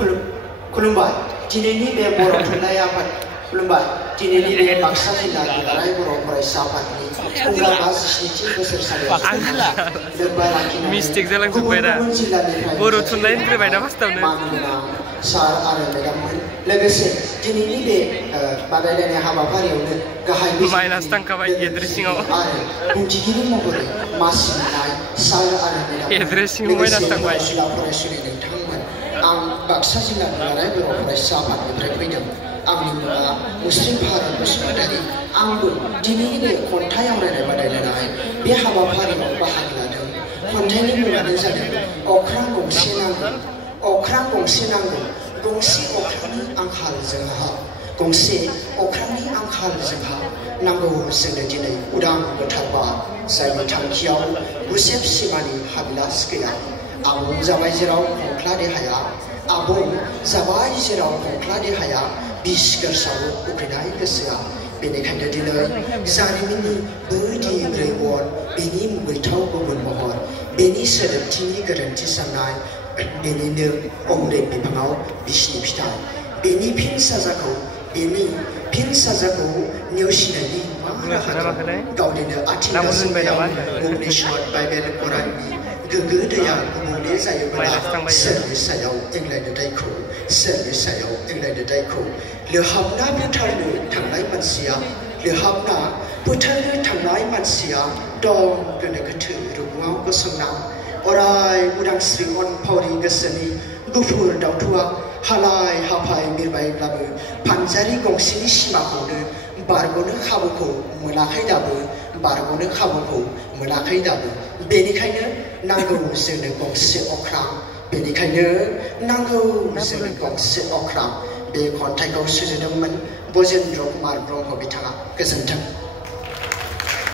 खुलुमबाय दिनैनि बे बर' थुनलाइ आफाद खुलुमबाय दिनैनि बे बाक्सा जिल्ला दुलाराय बर' फरायसा आफादनि खुंग्रा 57थि बोसोरसालियाव लोब्बा लाखिनानै गुबुन गुबुन जिल्लानिफ्राय बर' थुनलाइ होनग्रोबाय ना फार्स्टआवनो मानगोनां सार आरो मेडाममोन लोगोसे दिनैनि बे बादायलायनाय हाबाफारियावनो गाहाय माइनास थांखाबाय एड्रेसिङाव आरो बुंथिगिरि महरै मासि मोननाय सार आरो मेडाम एड्रेसिङाव माइनास थांबाय फरायसुलि नोंथांमोन आं बाक्सा जिल्ला दुलाराय बर' फरायसा आफादनिफ्राय फैदों आंनि मुङा मुस्लिम भारत बसुमतारी आंबो दिनैनि बे खन्थाइ आवरायनाय बादायलायनाय बे हाबाफारियाव बाहागो लादों खन्थाइनि मुङानो जादों अख्रां गंसे नांगौ अख्रां गंसे नांगौ गंसे अख्रांनि आंखाल जोंहा गंसे अख्रांनि आंखाल जोंहा नांगौ जोंनो दिनै उदां गोथार बार जायनि थांखियाव गुसेब सिमानि हाबिलास गैया आबुं जाबाय जेराव खंख्ला देहाया आबुं जाबाय जेराव खंख्ला देहाया बिस गोरसाव उखैनाय गोसोआ बेनिखायनो दिनै जारिमिननि बैदि ब्रै अर बेनि मुगैथाव गुबुन महर बेनि सोदोबथिनि गोरोन्थि साननाय बेनिनो अमृत बिफाङाव बिसनि फिथाइ बेनि फिन साजाखौ नेवसिनायनि मा राहा गावनिनो आथिं गासिनायाव मुंनि शर्ट बाइबेल कुराननि गोग्गो दैया गुबुंले जायोब्ला सोरनि सायाव एंग्लायनो दायखौ लोहाबना फोथारनो थांनाय मानसिया दं गोनो गोथो रुगुङाव गसंना अराय उदांस्रि अनफावरि गोसोनि गुफुर दावथुआ हालाय हाफाय बिरबायब्लाबो फानजारि गंसेनि सिमाखौनो बारग'नो खाबुखौ मोनाखै दाबो बेनिखायनो नांगौ जोंनो गंसे अख्रां बे खन्थाइखौ सुजुदोंमोन बजेन्द्र कुमार ब्रह्म बिथाङा गोजोन्थों।